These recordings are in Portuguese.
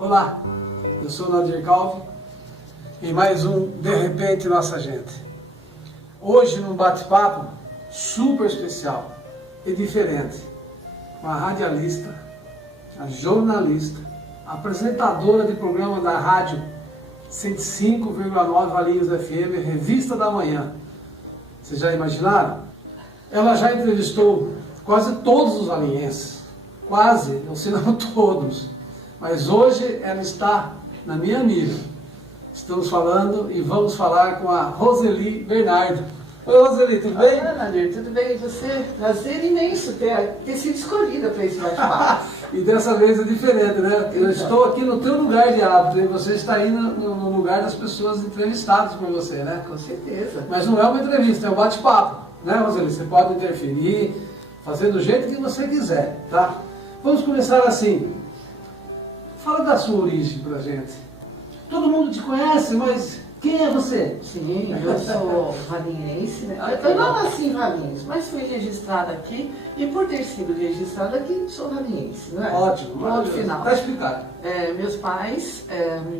Olá, eu sou Nadir Calvi e mais um De Repente Nossa Gente. Hoje num bate-papo super especial e diferente, uma radialista, a jornalista, apresentadora de programa da rádio 105,9 Valinhos FM, Revista da Manhã. Vocês já imaginaram? Ela já entrevistou quase todos os valinhenses, quase, não sei não todos. Mas hoje ela está na minha mira. Estamos falando e vamos falar com a Roseli Bernardo. Oi, Roseli, tudo bem? Olá, Nadir, tudo bem? E você? Prazer imenso ter sido escolhida para esse bate-papo. E dessa vez é diferente, né? Eu estou aqui no teu lugar de hábito e você está aí no lugar das pessoas entrevistadas por você, né? Com certeza. Mas não é uma entrevista, é um bate-papo, né, Roseli? Você pode interferir, fazer do jeito que você quiser, tá? Vamos começar assim. Fala da sua origem pra gente. Todo mundo te conhece, mas quem é você? Sim, eu sou valinhense, né? Eu não nasci em Valinhos, mas fui registrada aqui e por ter sido registrada aqui, sou valinhense, não é? Ótimo, Ponto final. Está explicado. Meus pais,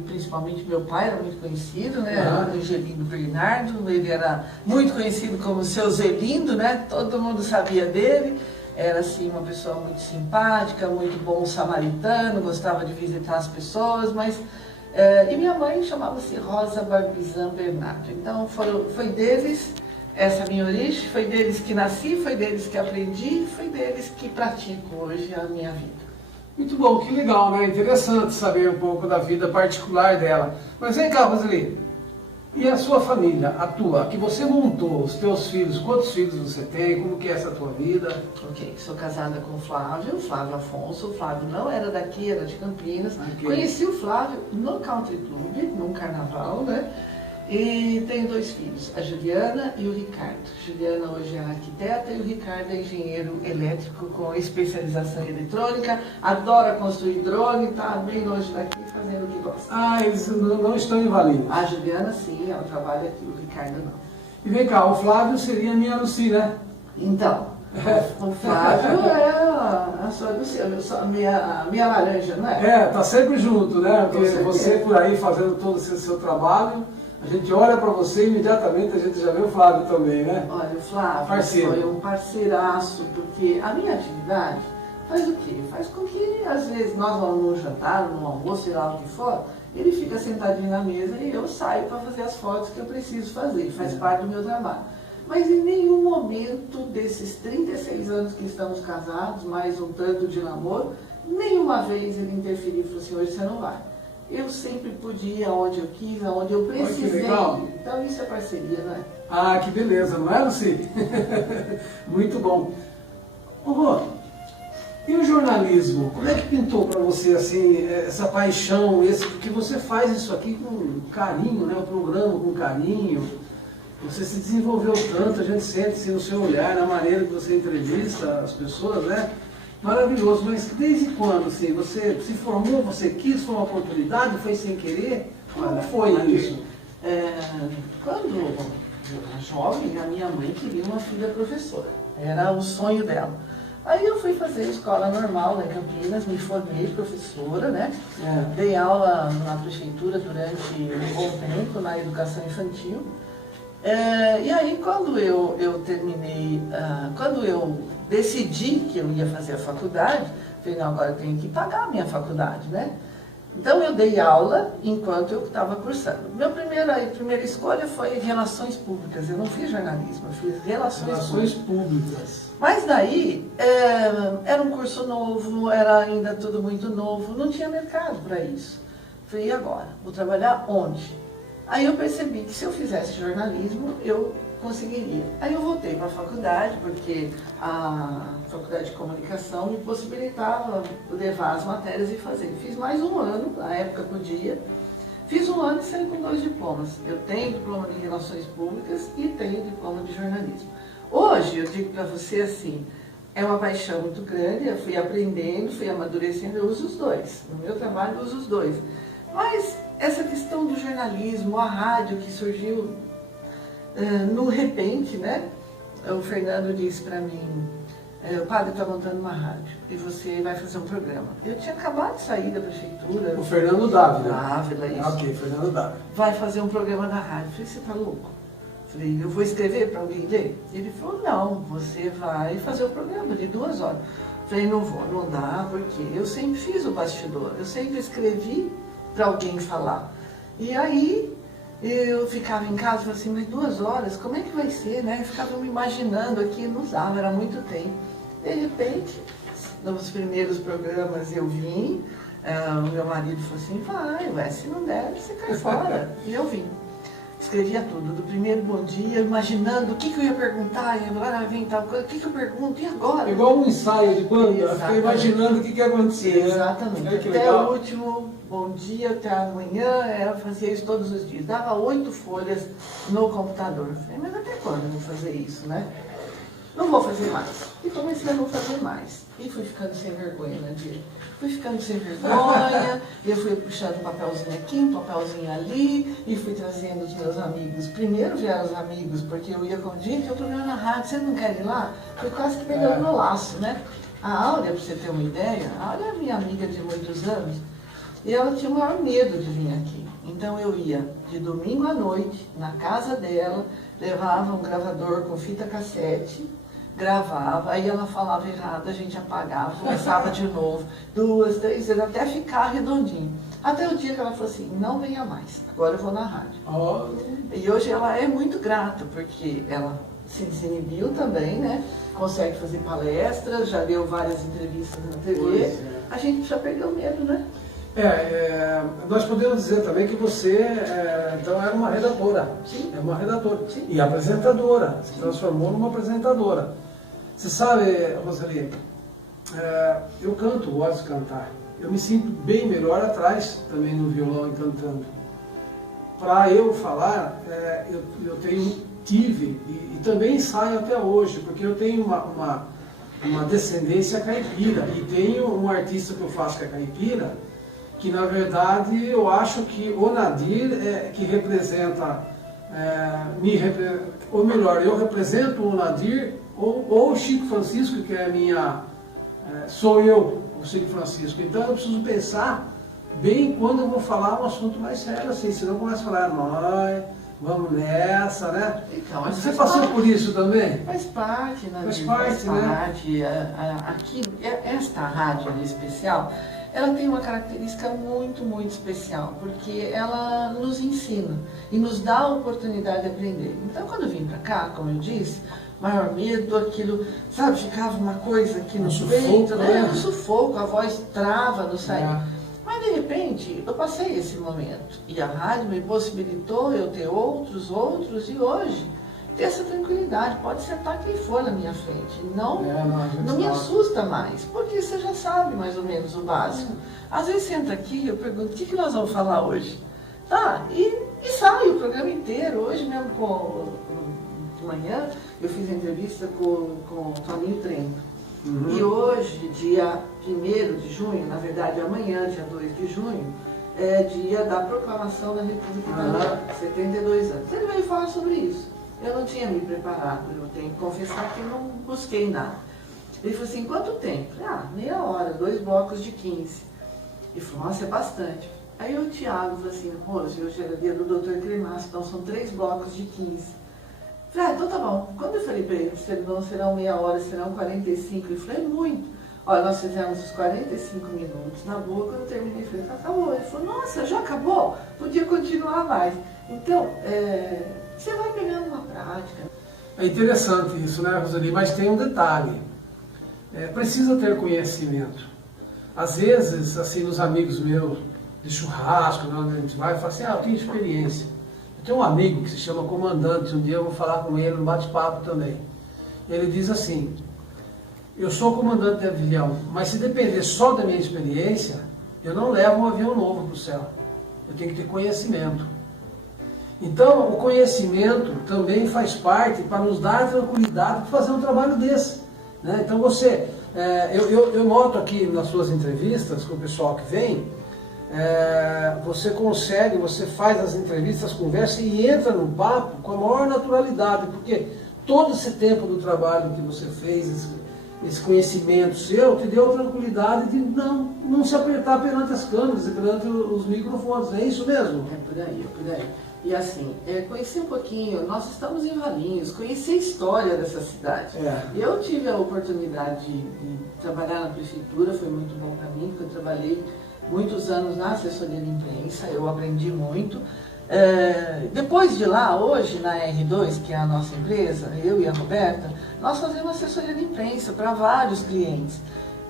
principalmente meu pai, era muito conhecido, né? Era o Angelino Bernardo, ele era muito conhecido como seu Zelindo, né? Todo mundo sabia dele. Era assim uma pessoa muito simpática, muito bom samaritano, gostava de visitar as pessoas, mas... e minha mãe chamava-se Rosa Barbizan Bernardo. Então foi deles essa minha origem, foi deles que nasci, foi deles que aprendi, foi deles que pratico hoje a minha vida. Muito bom, que legal, né? Interessante saber um pouco da vida particular dela. Mas vem cá, Roseli, e a sua família, a tua, que você montou, os teus filhos, quantos filhos você tem, como que é essa tua vida? Ok, sou casada com o Flávio Afonso. O Flávio não era daqui, era de Campinas. Okay. Conheci o Flávio no Country Club, num carnaval, né? E tenho 2 filhos, a Juliana e o Ricardo. A Juliana hoje é arquiteta e o Ricardo é engenheiro elétrico com especialização em eletrônica, adora construir drone, está bem longe daqui fazendo o que gosta. Ah, eles não estão em Valinhos. A Juliana sim, ela trabalha aqui, o Ricardo não. E vem cá, o Flávio seria a minha Lucy, né? Então, o Flávio é a sua Lucia, a minha laranja, não é? Tá sempre junto, né? Porque você por aí fazendo todo o seu trabalho, a gente olha para você e imediatamente a gente já vê o Flávio também, né? Olha, o Flávio Parceiro. Foi um parceiraço, porque a minha atividade faz o quê? Faz com que, às vezes, nós vamos num jantar, num almoço, sei lá o que for, ele fica sentadinho na mesa e eu saio para fazer as fotos que eu preciso fazer, faz parte do meu trabalho. Mas em nenhum momento desses 36 anos que estamos casados, mais um tanto de namoro, nenhuma vez ele interferiu e falou assim, hoje você não vai. Eu sempre pude ir aonde eu quis, aonde eu precisei. Então isso é parceria, não é? Ah, que beleza, não é, Lucy? Muito bom. Ô, Rô, e o jornalismo? Como é que pintou para você, assim, essa paixão, porque você faz isso aqui com carinho, né? O programa com carinho. Você se desenvolveu tanto, a gente sente no seu olhar, na maneira que você entrevista as pessoas, né? Maravilhoso, mas desde quando, assim, você se formou, você quis, foi uma oportunidade, foi sem querer? Como foi isso? Quando eu era jovem, a minha mãe queria uma filha professora, era o sonho dela. Aí eu fui fazer escola normal lá em Campinas, me formei professora, né? Dei aula na prefeitura durante um bom tempo, na educação infantil. E aí quando eu terminei, quando eu decidi que eu ia fazer a faculdade, falei, não, agora eu tenho que pagar a minha faculdade, né? Então eu dei aula enquanto eu estava cursando. Minha primeira escolha foi Relações Públicas, eu não fiz jornalismo, eu fiz Relações Públicas. Mas daí, era um curso novo, era ainda tudo muito novo, não tinha mercado para isso. Falei, e agora? Vou trabalhar onde? Aí eu percebi que se eu fizesse jornalismo, eu conseguiria. Aí eu voltei para a faculdade, porque a faculdade de comunicação me possibilitava levar as matérias e fazer. Fiz mais um ano, na época podia. Fiz um ano e saí com 2 diplomas. Eu tenho diploma de Relações Públicas e tenho diploma de jornalismo. Hoje, eu digo para você assim, é uma paixão muito grande, eu fui aprendendo, fui amadurecendo, eu uso os 2. No meu trabalho, eu uso os 2. Mas essa questão do jornalismo, a rádio que surgiu no repente, né? O Fernando disse para mim, o padre está montando uma rádio e você vai fazer um programa. Eu tinha acabado de sair da prefeitura. O Fernando Dávila. Dávila, isso. Ok, Fernando Dávila. Vai fazer um programa na rádio. Eu falei, você está louco? Eu falei, eu vou escrever para alguém ler? Ele falou, não, você vai fazer o programa de 2 horas. Eu falei, não vou, não dá, porque eu sempre fiz o bastidor, eu sempre escrevi para alguém falar. E aí eu ficava em casa e falava assim, mas 2 horas, como é que vai ser, né? Eu ficava me imaginando aqui, não dava, era muito tempo. De repente, nos primeiros programas eu vim, o meu marido falou assim, vai, se não der, você cai fora. E eu vim. Escrevia tudo, do primeiro bom dia, imaginando o que eu ia perguntar, e agora vem tal coisa, o que eu pergunto, e agora? Igual um ensaio de quando eu fiquei imaginando o que ia acontecer. Exatamente. Né? Até o último bom dia, até amanhã, eu fazia isso todos os dias. Dava 8 folhas no computador. Eu falei, mas até quando eu vou fazer isso, né? Não vou fazer mais. E comecei a não fazer mais. E fui ficando sem vergonha, né, Diego? Fui ficando sem vergonha, eu fui puxando um papelzinho aqui, um papelzinho ali, e fui trazendo os meus amigos. Primeiro vieram os amigos, porque eu ia com gente, eu programa na rádio, você não quer ir lá? Foi quase que pegando no laço, né? A Áurea, para você ter uma ideia, a Áurea é minha amiga de muitos anos, e ela tinha o maior medo de vir aqui. Então eu ia de domingo à noite, na casa dela, levava um gravador com fita cassete, gravava, aí ela falava errado, a gente apagava, começava de novo, 2, 3 vezes, até ficar redondinho. Até o dia que ela falou assim, não venha mais, agora eu vou na rádio. Oh. E hoje ela é muito grata, porque ela se desinibiu também, né? Consegue fazer palestras, já deu várias entrevistas na TV. A gente já perdeu medo, né? Nós podemos dizer também que você então era uma redatora. Sim. É uma redatora. Sim. E apresentadora. Se transformou numa apresentadora. Você sabe, Roseli, eu canto, gosto de cantar. Eu me sinto bem melhor atrás também no violão e cantando. Para eu falar, eu tive e também ensaio até hoje, porque eu tenho uma descendência caipira. E tenho um artista que eu faço que é caipira, que na verdade eu acho que o Nadir que representa, ou melhor, eu represento o Nadir, ou o Chico Francisco, que é sou eu, o Chico Francisco. Então eu preciso pensar bem quando eu vou falar um assunto mais sério, assim, senão eu começo a falar, nós, vamos nessa, né? Então, você passou por isso também? Faz parte, né? Faz parte, né? Aqui, esta rádio em especial, ela tem uma característica muito, muito especial, porque ela nos ensina e nos dá a oportunidade de aprender. Então, quando eu vim para cá, como eu disse, maior medo, aquilo, sabe, ficava uma coisa aqui no peito, né? Um sufoco, a voz trava, não sai. Mas, de repente, eu passei esse momento. E a rádio me possibilitou eu ter outros, e hoje, ter essa tranquilidade. Pode sentar quem for na minha frente. Não me assusta mais, porque você já sabe mais ou menos o básico. Às vezes senta aqui, eu pergunto, o que nós vamos falar hoje? Tá, e sai o programa inteiro. Hoje mesmo, de manhã, eu fiz entrevista com o Toninho Trento. Uhum. E hoje, dia 1º de junho, na verdade amanhã, dia 2 de junho, é dia da proclamação da República Italiana, 72 anos. Ele veio falar sobre isso. Eu não tinha me preparado, eu tenho que confessar que não busquei nada. Ele falou assim, quanto tempo? Meia hora, 2 blocos de 15. Ele falou, nossa, é bastante. Aí o Thiago falou assim, Rose, hoje era dia do Dr. Cremasco, então são 3 blocos de 15. Falei, então tá bom. Quando eu falei para ele, não serão meia hora, serão 45, ele falou, muito. Olha, nós fizemos os 45 minutos na boa, quando eu terminei, falei, acabou. Ele falou, nossa, já acabou? Podia continuar mais. Então, você vai pegando uma prática. É interessante isso, né, Roseli? Mas tem um detalhe. Precisa ter conhecimento. Às vezes, assim, nos amigos meus de churrasco, onde a gente vai, fala assim, eu tenho experiência. Eu tenho um amigo que se chama Comandante, um dia eu vou falar com ele no bate-papo também. Ele diz assim, eu sou comandante de avião, mas se depender só da minha experiência, eu não levo um avião novo para o céu. Eu tenho que ter conhecimento. Então, o conhecimento também faz parte para nos dar tranquilidade para fazer um trabalho desse. Né? Então, eu noto aqui nas suas entrevistas com o pessoal que vem, você faz as entrevistas, conversa e entra no papo com a maior naturalidade, porque todo esse tempo do trabalho que você fez, esse conhecimento seu te deu a tranquilidade de não se apertar perante as câmeras e perante os microfones, é isso mesmo? É por aí, é por aí. E assim, conhecer um pouquinho, nós estamos em Valinhos, conhecer a história dessa cidade. Eu tive a oportunidade de trabalhar na prefeitura, foi muito bom para mim, porque eu trabalhei muitos anos na assessoria de imprensa, eu aprendi muito. Depois de lá, hoje na R2, que é a nossa empresa, eu e a Roberta, nós fazemos assessoria de imprensa para vários clientes.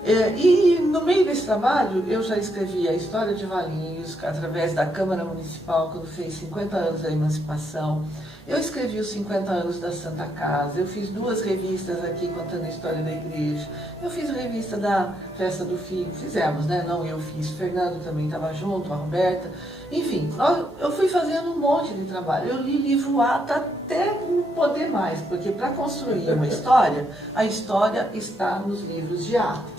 E no meio desse trabalho, eu já escrevi a história de Valinhos, através da Câmara Municipal, quando fez 50 anos da emancipação. Eu escrevi os 50 anos da Santa Casa, eu fiz 2 revistas aqui contando a história da igreja, eu fiz a revista da Festa do Figo, fizemos, né? Não eu fiz, o Fernando também estava junto, a Roberta. Enfim, eu fui fazendo um monte de trabalho. Eu li livro ata até não poder mais, porque para construir uma história, a história está nos livros de ato.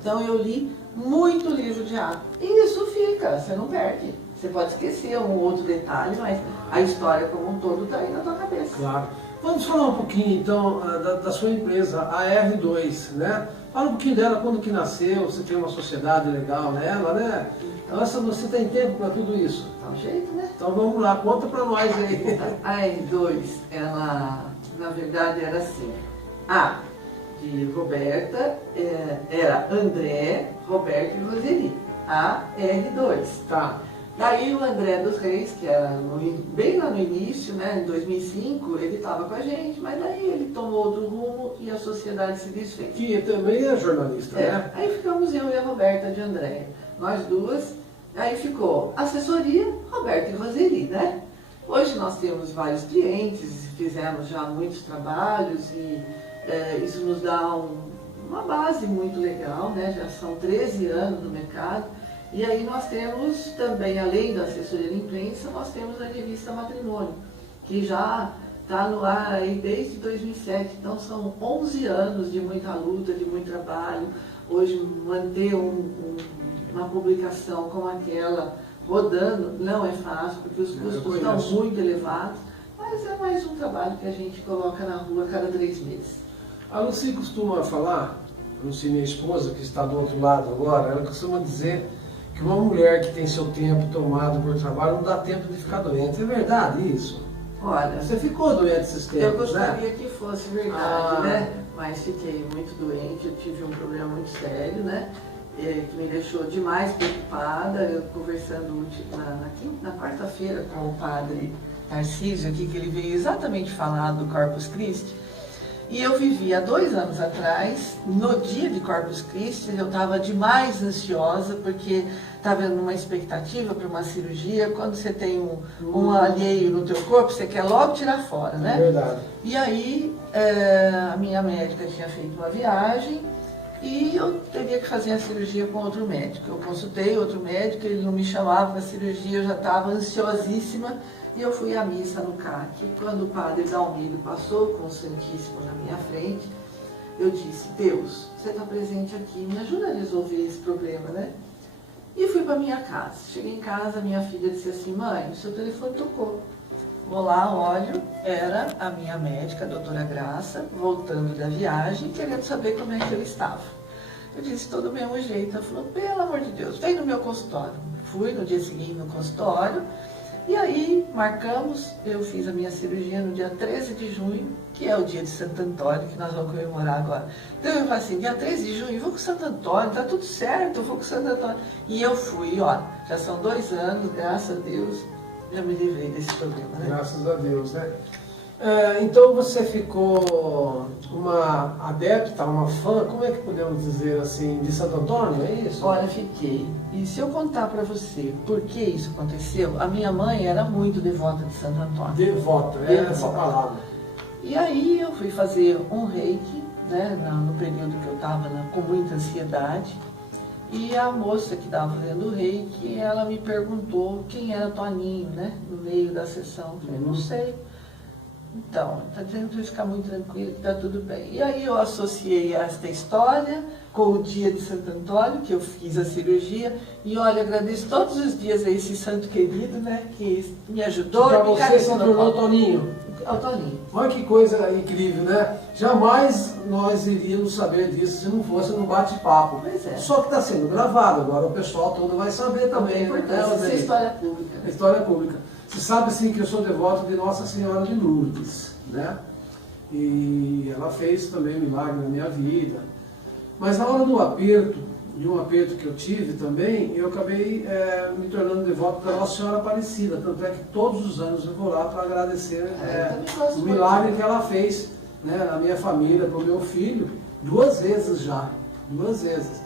Então eu li muito livro de ato. E isso fica, você não perde. Você pode esquecer um outro detalhe, mas a história como um todo está aí na tua cabeça. Claro. Vamos falar um pouquinho então da sua empresa, a R2, né? Fala um pouquinho dela, quando que nasceu, você tem uma sociedade legal nela, né? Nossa, você tem tempo para tudo isso? Dá um jeito, né? Então vamos lá, conta para nós aí. A R2, ela, na verdade, era assim. A de Roberta era André, Roberto e Roseli. A R2. Tá. Daí o André dos Reis, que era bem lá no início, né, em 2005, ele estava com a gente, mas daí ele tomou outro rumo e a sociedade se desfez. Que também é jornalista, né? Aí ficamos eu e a Roberta de André, nós duas, aí ficou assessoria, Roberta e Roseli, né? Hoje nós temos vários clientes, fizemos já muitos trabalhos e isso nos dá uma base muito legal, né? Já são 13 anos no mercado. E aí nós temos também, além da assessoria de imprensa, nós temos a revista Matrimônio, que já está no ar aí desde 2007. Então são 11 anos de muita luta, de muito trabalho. Hoje manter uma publicação como aquela rodando não é fácil, porque os custos estão muito elevados. Mas é mais um trabalho que a gente coloca na rua a cada 3 meses. A Lucy costuma falar, Lucy, minha esposa, que está do outro lado agora, ela costuma dizer que uma mulher que tem seu tempo tomado por trabalho não dá tempo de ficar doente. É verdade isso? Olha, você ficou doente esses tempos, eu gostaria, né? que fosse verdade, né? Mas fiquei muito doente, eu tive um problema muito sério, né? Que me deixou demais preocupada. Eu conversando na quarta-feira com o padre Tarcísio aqui, que ele veio exatamente falar do Corpus Christi. E eu vivi há 2 anos atrás, no dia de Corpus Christi, eu estava demais ansiosa, porque estava numa expectativa para uma cirurgia. Quando você tem um alheio no teu corpo, você quer logo tirar fora, né? É verdade. E aí, a minha médica tinha feito uma viagem e eu teria que fazer a cirurgia com outro médico. Eu consultei outro médico, ele não me chamava para a cirurgia, eu já estava ansiosíssima. E eu fui à missa no CAC. Quando o padre Dalmiro passou com o Santíssimo na minha frente, eu disse: Deus, você está presente aqui, me ajuda a resolver esse problema, né? E fui para minha casa. Cheguei em casa, minha filha disse assim: mãe, o seu telefone tocou. Vou lá, olho, era a minha médica, a doutora Graça, voltando da viagem, querendo saber como é que eu estava. Eu disse: estou do mesmo jeito. Ela falou: pelo amor de Deus, vem no meu consultório. Fui no dia seguinte no consultório. E aí, marcamos, eu fiz a minha cirurgia no dia 13 de junho, que é o dia de Santo Antônio, que nós vamos comemorar agora. Então eu falei assim, dia 13 de junho, vou com Santo Antônio, tá tudo certo, eu vou com Santo Antônio. E eu fui, ó, já são 2 anos, graças a Deus, já me livrei desse problema, né? Graças a Deus, né? Então você ficou uma adepta, uma fã, como é que podemos dizer assim, de Santo Antônio, é isso? Olha, fiquei. E se eu contar para você por que isso aconteceu, a minha mãe era muito devota de Santo Antônio. Devota, é essa palavra. E aí eu fui fazer um reiki, né, no período que eu estava com muita ansiedade. E a moça que estava fazendo o reiki, ela me perguntou quem era Toninho, né, no meio da sessão. Eu falei: não sei. Então, está dizendo para eu ficar muito tranquilo, que está tudo bem. E aí eu associei esta história com o dia de Santo Antônio, que eu fiz a cirurgia. E olha, agradeço todos os dias a esse santo querido, né, que me ajudou. Para você se tornou Toninho. É o Toninho. Olha que coisa incrível, né? Jamais nós iríamos saber disso se não fosse no bate-papo. Pois é. Só que está sendo gravado, agora o pessoal todo vai saber também. É importante, isso é história pública. É história pública. Você sabe, assim, que eu sou devoto de Nossa Senhora de Lourdes, né? E ela fez também um milagre na minha vida. Mas na hora do aperto, de um aperto que eu tive também, eu acabei me tornando devoto da Nossa Senhora Aparecida. Tanto é que todos os anos eu vou lá para agradecer o milagre que ela fez, né, na minha família, para o meu filho, 2 vezes já. 2 vezes.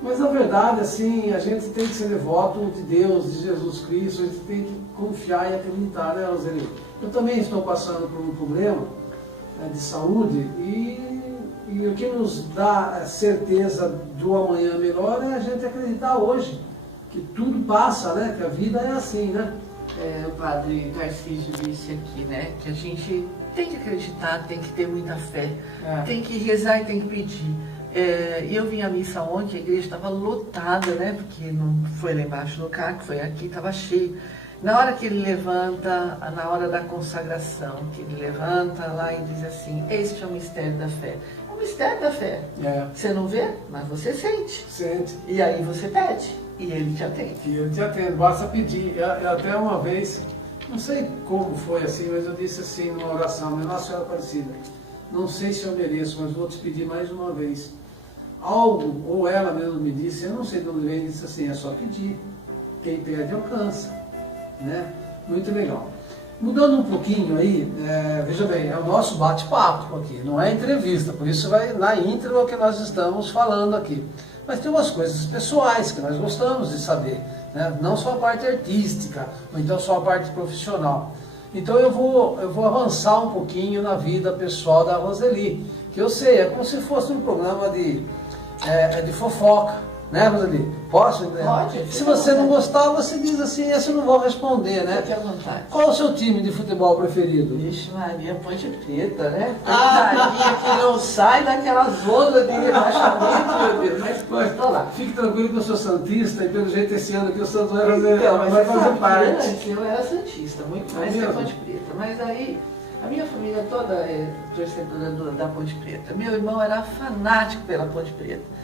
Mas na verdade, assim, a gente tem que ser devoto de Deus, de Jesus Cristo, a gente tem que confiar e acreditar, né, Roseli? Eu também estou passando por um problema de saúde e o que nos dá certeza do amanhã melhor é a gente acreditar hoje, que tudo passa, né? Que a vida é assim, né? O padre Tarcísio disse aqui, né? Que a gente tem que acreditar, tem que ter muita fé, tem que rezar e tem que pedir. E eu vim à missa ontem, a igreja estava lotada, né? Porque não foi lá embaixo no CAC, foi aqui, estava cheio. Na hora que ele levanta, na hora da consagração, que ele levanta lá e diz assim, este é o mistério da fé. É o mistério da fé. Você não vê, mas você sente. Sente. E aí você pede, e ele te atende. E ele te atende, basta pedir. Eu até uma vez, não sei como foi assim, mas eu disse assim numa oração, Nossa Senhora Aparecida, não sei se eu mereço, mas vou te pedir mais uma vez. Algo, ou ela mesma me disse, eu não sei de onde veio, disse assim, é só pedir. Quem pede alcança. Né? Muito legal. Mudando um pouquinho aí, veja bem, é o nosso bate-papo aqui, não é entrevista, por isso vai na íntegra o que nós estamos falando aqui. Mas tem umas coisas pessoais que nós gostamos de saber, né? Não só a parte artística, ou então só a parte profissional. Então eu vou avançar um pouquinho na vida pessoal da Roseli, que eu sei, é como se fosse um programa de fofoca. Né, Roseli? Posso? Pode. Se você não gostar, você diz assim, esse eu não vou responder, né? Fique à vontade. Qual é o seu time de futebol preferido? Vixe Maria, Ponte Preta, né? Maria que não sai daquela zona de rebaixamento, meu Deus. Mas tô lá. Fique tranquilo que eu sou santista e pelo jeito esse ano aqui o Santos vai fazer, Então, vai fazer parte. Antes eu era santista, muito mais que a Ponte Preta. Mas aí, a minha família toda é torcedora da Ponte Preta. Meu irmão era fanático pela Ponte Preta.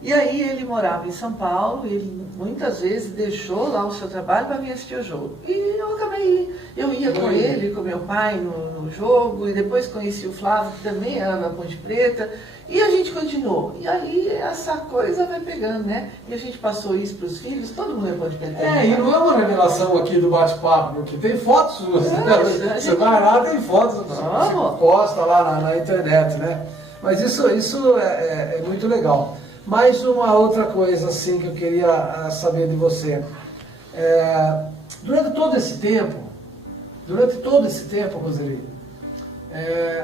E aí ele morava em São Paulo, e ele muitas vezes deixou lá o seu trabalho para vir assistir o jogo. E eu acabei, eu ia com ele, com meu pai no jogo, e depois conheci o Flávio, que também era da Ponte Preta, e a gente continuou. E aí essa coisa vai pegando, né? E a gente passou isso para os filhos, todo mundo é Ponte Preta. E não é uma revelação aqui do bate-papo, porque tem fotos suas. Você vai lá, tem fotos, você posta lá na internet, né? Mas isso é muito legal. Mais uma outra coisa assim que eu queria saber de você. Durante todo esse tempo, Roseli,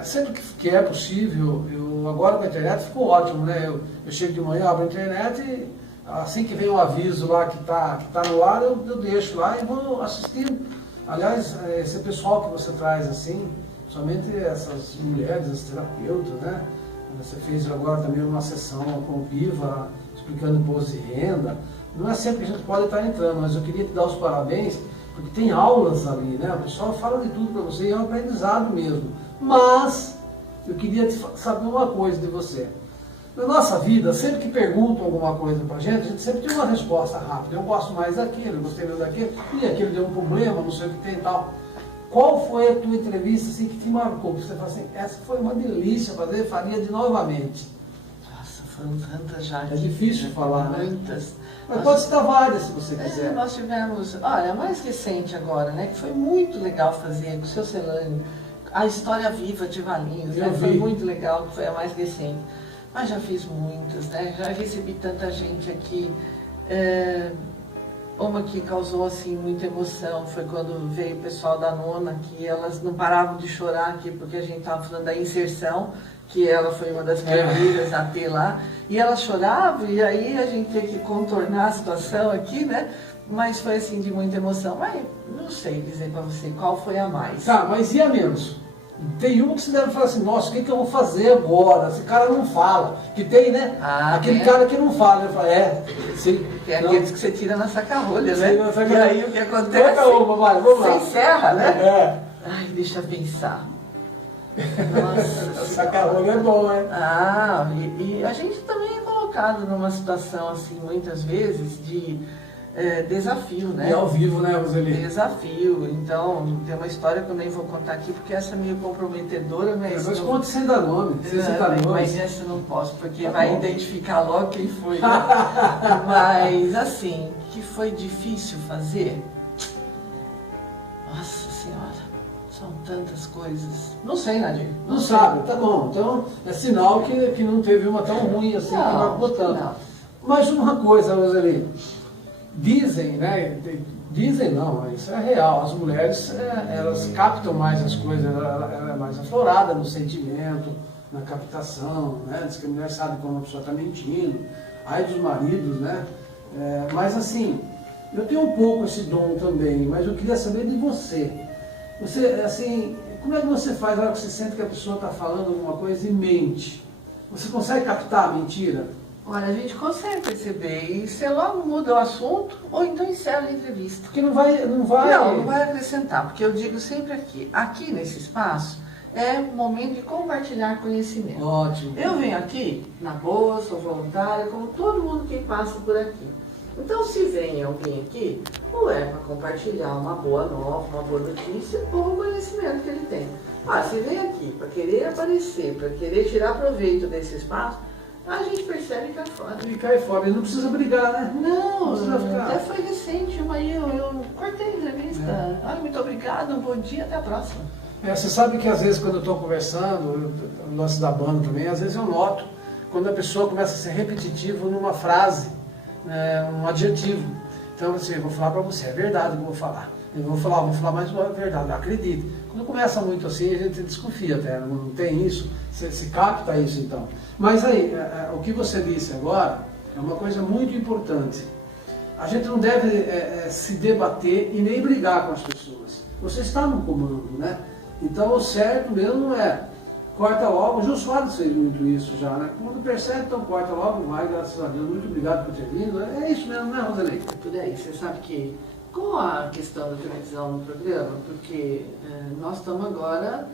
sempre que é possível, agora com a internet ficou ótimo, né? Eu chego de manhã, abro a internet e assim que vem o aviso lá que tá no ar, eu deixo lá e vou assistindo. Aliás, esse pessoal que você traz assim, somente essas mulheres, as terapeutas, né? Você fez agora também uma sessão com o Piva, explicando imposto de renda. Não é sempre que a gente pode estar entrando, mas eu queria te dar os parabéns, porque tem aulas ali, né? O pessoal fala de tudo para você e é um aprendizado mesmo. Mas eu queria saber uma coisa de você. Na nossa vida, sempre que perguntam alguma coisa para a gente sempre tem uma resposta rápida. Eu gosto mais daquilo, eu gostei mais daquilo, e aquilo deu um problema, não sei o que tem e tal. Qual foi a tua entrevista assim, que te marcou? Você fala assim, essa foi uma delícia fazer, faria de novamente. Nossa, foram tantas já. É difícil falar, né? Muitas. Mas pode citar várias, se você quiser. Nós tivemos, olha, a mais recente agora, né? Que foi muito legal fazer com o seu Celânio, a História Viva de Valinhos, né? Foi muito legal, que foi a mais recente. Mas já fiz muitas, né? Já recebi tanta gente aqui. Uma que causou assim muita emoção foi quando veio o pessoal da nona, que elas não paravam de chorar aqui, porque a gente estava falando da inserção, que ela foi uma das primeiras a ter lá, e elas choravam, e aí a gente teve que contornar a situação aqui, né? Mas foi assim de muita emoção. Mas não sei dizer para você qual foi a mais. Tá, mas e a menos? Tem uma que você deve falar assim, nossa, o que eu vou fazer agora? Esse cara não fala. Que tem, né? Aquele cara que não fala. Eu falo, sim. Tem aqueles que você tira na saca-rolha, né? Sim, e aí o que acontece? Vamos lá. Você encerra, né? Ai, deixa eu pensar. Nossa, saca-rolho é bom, né? Ah, e a gente também é colocado numa situação assim, muitas vezes, de desafio, né? E ao vivo, né, Roseli? Desafio. Então, tem uma história que eu nem vou contar aqui, porque essa é meio comprometedora, mas... Mas conta sem dar nome, sem citar nome. Mas essa eu não posso, porque Tá vai bom. identificar logo quem foi, né? Mas, assim, que foi difícil fazer? Nossa Senhora, são tantas coisas. Não sei, Nadir. Não sabe, tá bom. Então é sinal que não teve uma tão ruim assim que marcou tanto. Não. Mas uma coisa, Roseli, dizem, né? Dizem não, isso é real. As mulheres, elas captam mais as coisas, ela é mais aflorada no sentimento, na captação, né? Diz que a mulher sabe quando a pessoa está mentindo. Ai dos maridos, né? Mas assim, eu tenho um pouco esse dom também, mas eu queria saber de você. Você, assim, como é que você faz na hora que você sente que a pessoa está falando alguma coisa e mente? Você consegue captar a mentira? Olha, a gente consegue perceber e você logo muda o assunto ou então encerra a entrevista. Porque não vai... Não vai acrescentar, porque eu digo sempre aqui nesse espaço, é o momento de compartilhar conhecimento. Ótimo. Eu venho aqui, na boa, sou voluntária, como todo mundo que passa por aqui. Então, se vem alguém aqui, ou é para compartilhar uma boa nova, uma boa notícia, ou o conhecimento que ele tem. Se vem aqui para querer aparecer, para querer tirar proveito desse espaço, a gente percebe que cai fora. E cai fora, e não precisa brigar, né? Não, precisa ficar... até foi recente, uma aí eu cortei a entrevista. Muito obrigado, um bom dia, até a próxima. Você sabe que às vezes quando eu estou conversando, no lance da banda também, às vezes eu noto quando a pessoa começa a ser repetitivo numa frase, um adjetivo. Então assim, eu vou falar para você, é verdade o que eu vou falar. Eu vou falar mais uma verdade, acredite. Quando começa muito assim, a gente desconfia até, não tem isso, se capta isso então. Mas aí, o que você disse agora é uma coisa muito importante. A gente não deve se debater e nem brigar com as pessoas. Você está no comando, né? Então o certo mesmo corta logo. O Jô Soares fez muito isso já, né? Quando percebe, então corta logo, vai, graças a Deus, muito obrigado por ter vindo. É isso mesmo, né, Roseli? É por aí, você sabe que com a questão da televisão no programa, porque nós estamos agora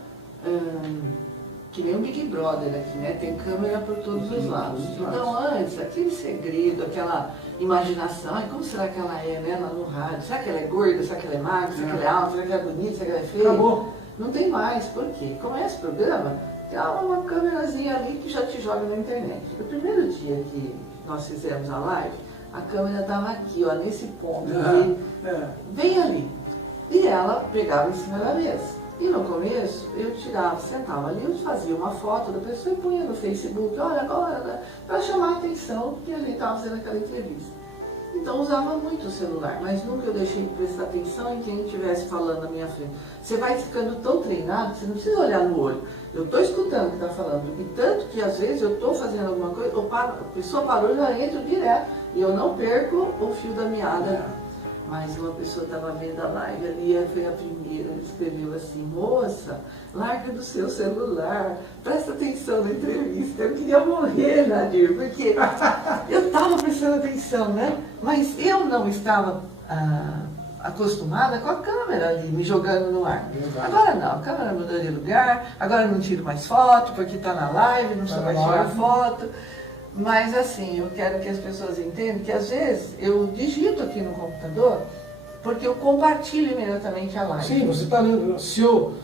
que nem um Big Brother aqui, né? Tem câmera por todos os lados. Então antes, aquele segredo, aquela imaginação, como será que ela é, né, lá no rádio? Será que ela é gorda? Será que ela é magra? Será que ela é alta? Será que ela é bonita? Será que ela é feia? Acabou. Não tem mais, por quê? Como é esse programa, tem uma câmerazinha ali que já te joga na internet. No primeiro dia que nós fizemos a live, a câmera estava aqui, ó, nesse ponto, bem ali. E ela pegava em cima da mesa. E no começo, eu sentava ali, eu fazia uma foto da pessoa e punha no Facebook, olha agora, para chamar a atenção que a gente estava fazendo aquela entrevista. Então usava muito o celular, mas nunca eu deixei de prestar atenção em quem estivesse falando na minha frente. Você vai ficando tão treinado que você não precisa olhar no olho. Eu estou escutando o que está falando. E tanto que às vezes eu estou fazendo alguma coisa, a pessoa parou e já entra direto. E eu não perco o fio da meada. Mas uma pessoa estava vendo a live ali, foi a primeira, ele escreveu assim, moça, larga do seu celular, presta atenção na entrevista. Eu queria morrer, Nadir, porque eu estava prestando atenção, né? Mas eu não estava acostumada com a câmera ali, me jogando no ar. Agora não, a câmera mudou de lugar, agora eu não tiro mais foto, porque está na live, não precisa mais tirar foto. Mas assim, eu quero que as pessoas entendam que às vezes eu digito aqui no computador porque eu compartilho imediatamente a live. Sim, você está lendo. Se eu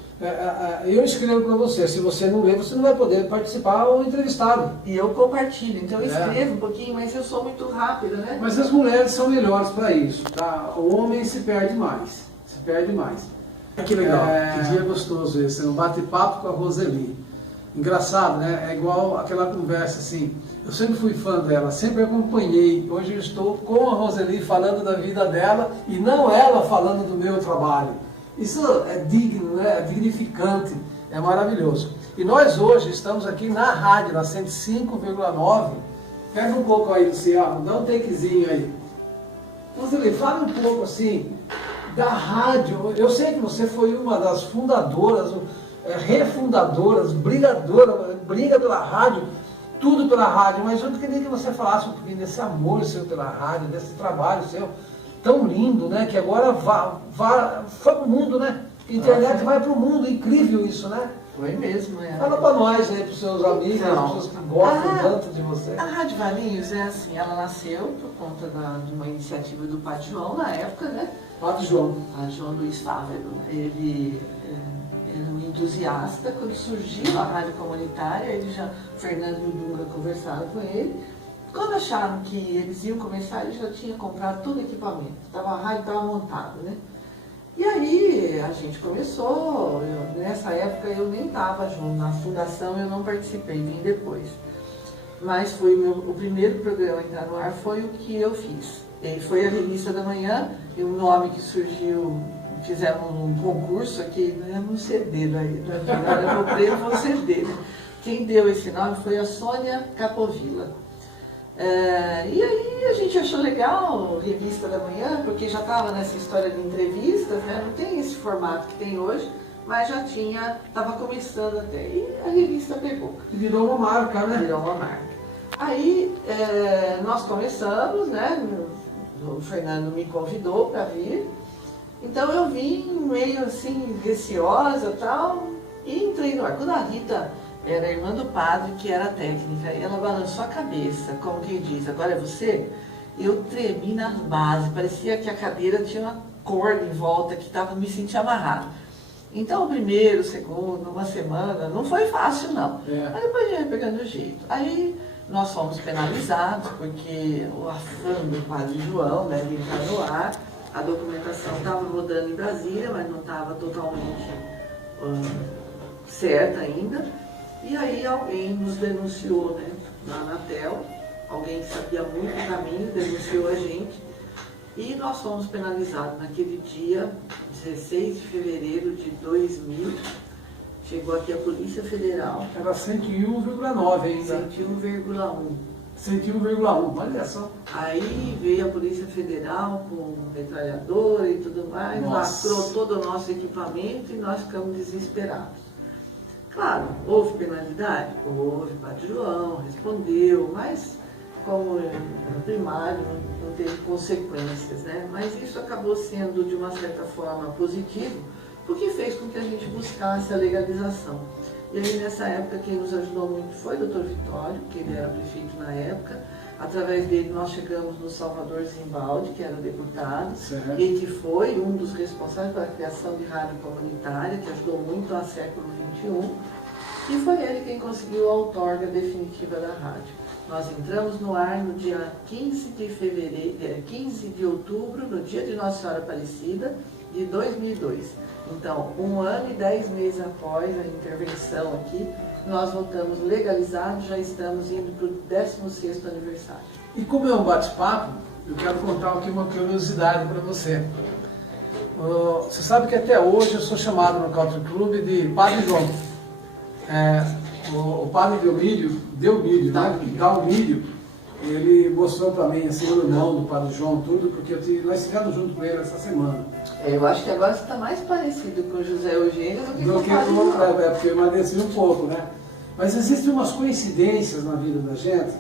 escrevo para você, se você não lê, você não vai poder participar ou entrevistado. E eu compartilho, então eu escrevo um pouquinho, mas eu sou muito rápida, né? Mas as mulheres são melhores para isso, tá? O homem se perde mais, Que legal, que dia gostoso esse, um bate-papo com a Roseli. Engraçado, né? É igual aquela conversa assim. Eu sempre fui fã dela, sempre acompanhei. Hoje eu estou com a Roseli falando da vida dela e não ela falando do meu trabalho. Isso é digno, né? É dignificante, é maravilhoso. E nós hoje estamos aqui na rádio, na 105,9. Pega um pouco aí, Luciano, dá um takezinho aí. Roseli, fala um pouco assim da rádio. Eu sei que você foi uma das fundadoras, refundadoras, briga pela rádio, tudo pela rádio, mas eu queria que você falasse um pouquinho desse amor seu pela rádio, desse trabalho seu, tão lindo, né, que agora foi pro mundo, né? Internet vai para o mundo, incrível isso, né? Foi mesmo, é. Fala para nós aí, para os seus amigos, as pessoas que gostam tanto de você. A Rádio Valinhos é assim, ela nasceu por conta de uma iniciativa do Padre João na época, né? Padre João. Padre João Luiz Fávero. Ele era um entusiasta. Quando surgiu a rádio comunitária, o Fernando e o Dunga conversaram com ele. Quando acharam que eles iam começar, ele já tinha comprado todo o equipamento. A rádio estava montada, né? E aí a gente começou, nessa época eu nem estava junto, na fundação eu não participei, vim depois. Mas foi o primeiro programa a entrar no ar, foi o que eu fiz. E foi a Revista da Manhã, e o nome que surgiu, fizemos um concurso aqui, no CD da vida, eu comprei no CD. Né? Quem deu esse nome foi a Sônia Capovilla. E aí a gente achou legal Revista da Manhã, porque já estava nessa história de entrevistas, né? Não tem esse formato que tem hoje, mas já estava começando até, e a revista pegou. E virou uma marca, né? Virou uma marca. Aí nós começamos, né? O Fernando me convidou para vir, então eu vim meio assim, receosa e tal, e entrei no ar. Quando a Rita era a irmã do padre, que era técnica, e ela balançou a cabeça, como quem diz, agora é você? Eu tremi nas bases, parecia que a cadeira tinha uma corda em volta, que estava me sentindo amarrado. Então, o primeiro, o segundo, uma semana, não foi fácil, não. Mas depois ia pegando o jeito. Aí, nós fomos penalizados, porque o afã do padre João deve entrar no ar, a documentação estava rodando em Brasília, mas não estava totalmente certa ainda. E aí alguém nos denunciou, né, na Anatel, alguém que sabia muito do caminho, denunciou a gente, e nós fomos penalizados naquele dia, 16 de fevereiro de 2000, chegou aqui a Polícia Federal. Era 101,9 ainda. 101,1. 101,1, olha só. Aí veio a Polícia Federal com metralhadora e tudo mais, lacrou todo o nosso equipamento e nós ficamos desesperados. Claro, houve penalidade? Houve, Padre João respondeu, mas como no primário não teve consequências, né? Mas isso acabou sendo, de uma certa forma, positivo, porque fez com que a gente buscasse a legalização. E aí, nessa época, quem nos ajudou muito foi o Dr. Vitório, que ele era prefeito na época. Através dele, nós chegamos no Salvador Zimbaldi, que era deputado, e que foi um dos responsáveis pela criação de rádio comunitária, que ajudou muito ao século XXI. E foi ele quem conseguiu a outorga definitiva da rádio. Nós entramos no ar no dia 15 de outubro, no dia de Nossa Senhora Aparecida, de 2002. Então, 1 ano e 10 meses após a intervenção aqui, nós voltamos legalizados, já estamos indo para o 16º aniversário. E como é um bate-papo, eu quero contar aqui uma curiosidade para você. Você sabe que até hoje eu sou chamado no Country Club de Padre João. O padre Delmídio, ele mostrou para mim, assim, o irmão do Padre João, tudo, porque nós estivemos junto com ele essa semana. Eu acho que agora você está mais parecido com o José Eugênio do que com o Padre João. Porque eu emagreci um pouco, né? Mas existem umas coincidências na vida da gente,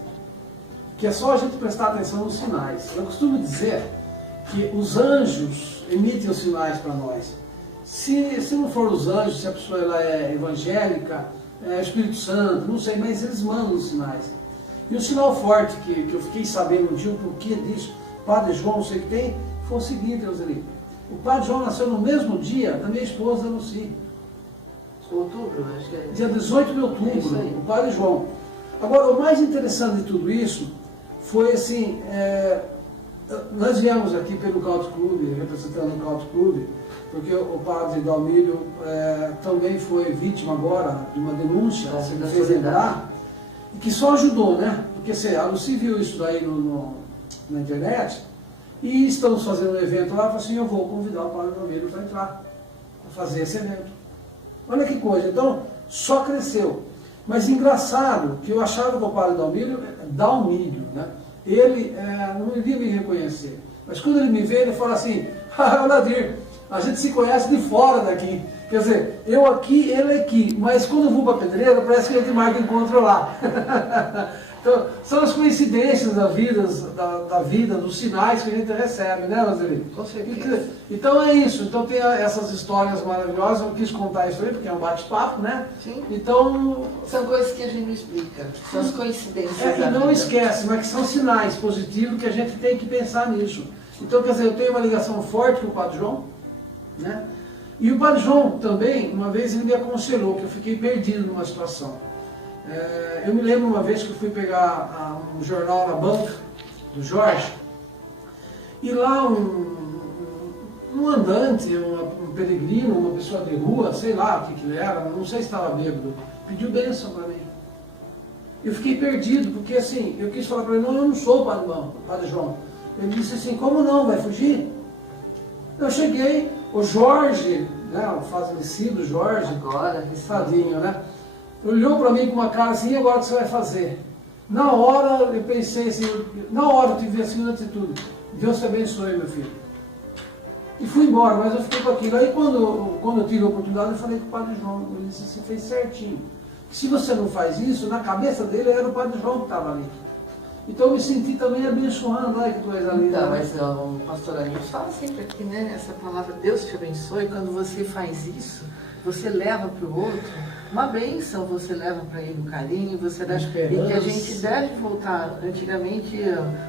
que é só a gente prestar atenção nos sinais. Eu costumo dizer que os anjos emitem os sinais para nós. Se não for os anjos, se a pessoa ela é evangélica, é Espírito Santo, não sei, mas eles mandam os sinais. E o sinal forte que eu fiquei sabendo um dia o porquê disso, Padre João, não sei o que tem, foi o seguinte, Roseli. O Padre João nasceu no mesmo dia da minha esposa, Lucy. Outubro, acho que é. Dia 18 de outubro, o Padre João. Agora, o mais interessante de tudo isso foi assim, nós viemos aqui pelo Country Club, representando o Country Club, porque o padre Dalmírio também foi vítima agora de uma denúncia que ele fez lembrar, e que só ajudou, né? Porque a Lucy viu isso daí na internet, e estamos fazendo um evento lá, falou assim, eu vou convidar o padre Dalmírio para entrar, para fazer esse evento. Olha que coisa, então só cresceu. Mas engraçado que eu achava que o padre Dalmírio, né? Ele não iria me reconhecer. Mas quando ele me vê, ele fala assim, Nadir, a gente se conhece de fora daqui. Quer dizer, eu aqui, ele aqui. Mas quando eu vou para a Pedreira, parece que a gente marca encontro lá. Então, são as coincidências da vida, dos sinais que a gente recebe, né, Roseli? Com certeza. Então é isso. Então tem essas histórias maravilhosas. Eu quis contar isso aí porque é um bate-papo, né? Sim. Então São coisas que a gente não explica. São as coincidências. e não esquece, mas que são sinais positivos que a gente tem que pensar nisso. Então, quer dizer, eu tenho uma ligação forte com o Padre João, né? E o Padre João também, uma vez ele me aconselhou, que eu fiquei perdido numa situação. Eu me lembro uma vez que eu fui pegar um jornal na banca do Jorge, e lá um andante, um peregrino, uma pessoa de rua, sei lá o que ele era, não sei se estava bêbado, pediu bênção para mim. Eu fiquei perdido, porque assim, eu quis falar para ele, não, eu não sou o Padre João. Ele disse assim, como não, vai fugir? Eu cheguei, o Jorge, né, o falecido Jorge, Agora, tadinho, né? Olhou para mim com uma cara assim, e agora o que você vai fazer? Na hora eu pensei assim, na hora eu tive a seguinte atitude, Deus te abençoe, meu filho. E fui embora, mas eu fiquei com aquilo. Aí quando eu tive a oportunidade, eu falei com o Padre João, ele disse, você fez certinho. Se você não faz isso, na cabeça dele era o Padre João que estava ali. Então eu me senti também abençoando, olha que coisa linda. Então, mas o pastor Aníbal fala sempre aqui, né, essa palavra, Deus te abençoe, quando você faz isso, você leva para o outro uma bênção, você leva para ele um carinho, você dá, e que a gente deve voltar. Antigamente,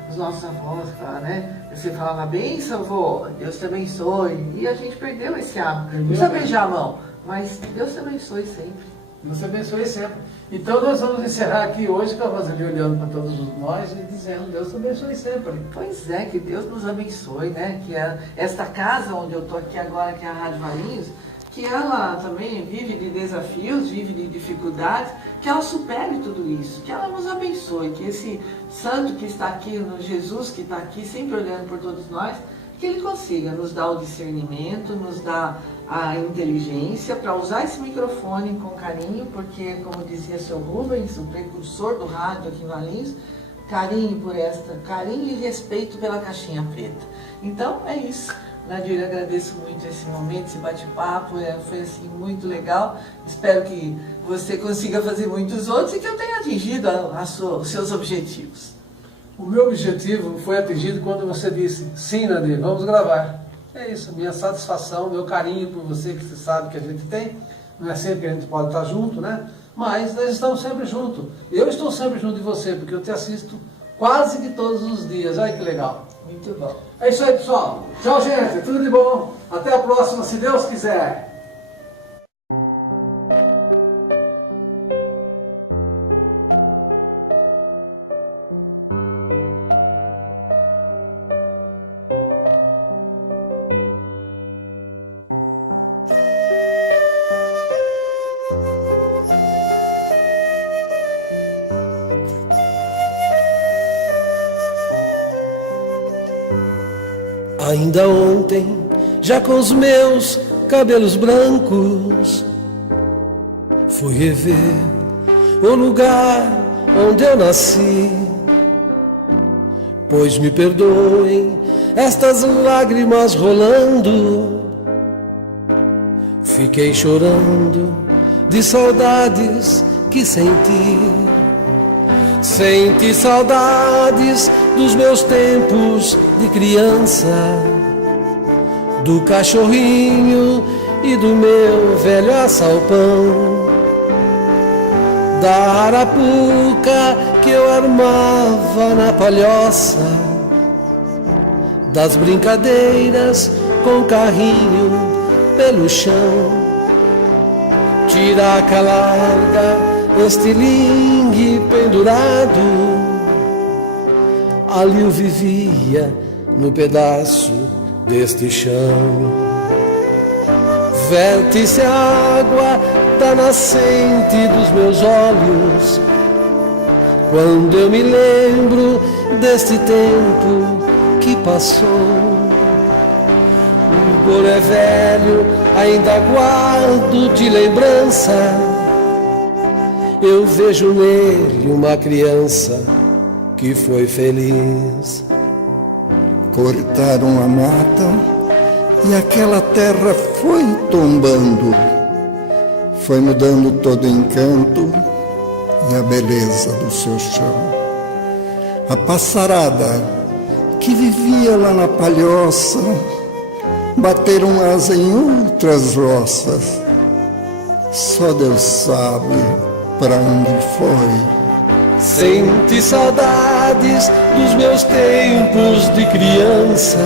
os nossos avós falavam, né, você falava, bênção, vô, Deus te abençoe, e a gente perdeu esse hábito. Não precisa beijar a mão, mas Deus te abençoe sempre. Deus te abençoe sempre. Então nós vamos encerrar aqui hoje com a Roseli olhando para todos nós e dizendo, Deus te abençoe sempre. Pois é, que Deus nos abençoe, né? Que esta casa onde eu estou aqui agora, que é a Rádio Valinhos, que ela também vive de desafios, vive de dificuldades, que ela supere tudo isso, que ela nos abençoe, que esse santo que está aqui, no Jesus que está aqui, sempre olhando por todos nós, que ele consiga nos dar o discernimento, nos dar a inteligência para usar esse microfone com carinho, porque, como dizia seu Rubens, o precursor do rádio aqui em Valinhos, carinho e respeito pela caixinha preta. Então, é isso. Nadir, agradeço muito esse momento, esse bate-papo, foi assim muito legal. Espero que você consiga fazer muitos outros e que eu tenha atingido os seus objetivos. O meu objetivo foi atingido quando você disse, sim, Nadir, vamos gravar. É isso, minha satisfação, meu carinho por você, que você sabe que a gente tem. Não é sempre que a gente pode estar junto, né? Mas nós estamos sempre juntos. Eu estou sempre junto de você, porque eu te assisto quase que todos os dias. Olha que legal. Muito bom. É isso aí, pessoal. Tchau, gente. Tudo de bom. Até a próxima, se Deus quiser. Ainda ontem, já com os meus cabelos brancos, fui rever o lugar onde eu nasci. Pois me perdoem estas lágrimas rolando, fiquei chorando de saudades que senti. Senti saudades dos meus tempos de criança, do cachorrinho e do meu velho assalpão, da arapuca que eu armava na palhoça, das brincadeiras com carrinho pelo chão, tiraca larga, estilingue pendurado, ali eu vivia no pedaço deste chão. Verte-se a água da nascente dos meus olhos, quando eu me lembro deste tempo que passou. O bolo é velho, ainda guardo de lembrança, eu vejo nele uma criança que foi feliz. Cortaram a mata e aquela terra foi tombando, foi mudando todo o encanto e a beleza do seu chão. A passarada que vivia lá na palhoça bateram asa em outras roças. Só Deus sabe para onde foi. Sente saudades dos meus tempos de criança,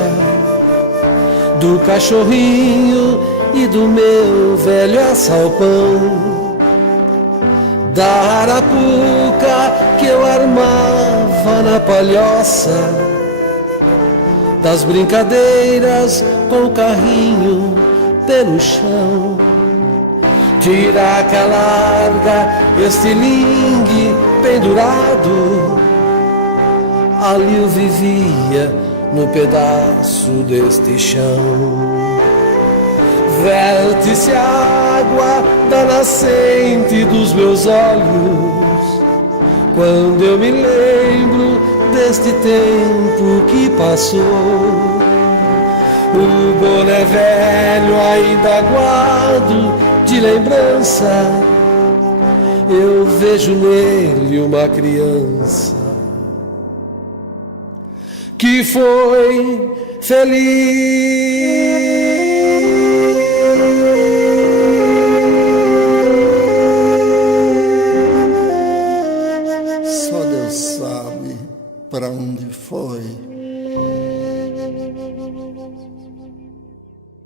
do cachorrinho e do meu velho assalpão, da arapuca que eu armava na palhoça, das brincadeiras com o carrinho pelo chão. Tiraca larga, estilingue pendurado, ali eu vivia no pedaço deste chão. Verte-se a água da nascente dos meus olhos, quando eu me lembro deste tempo que passou. O boné velho ainda guardo de lembrança, eu vejo nele uma criança que foi feliz. Só Deus sabe para onde foi.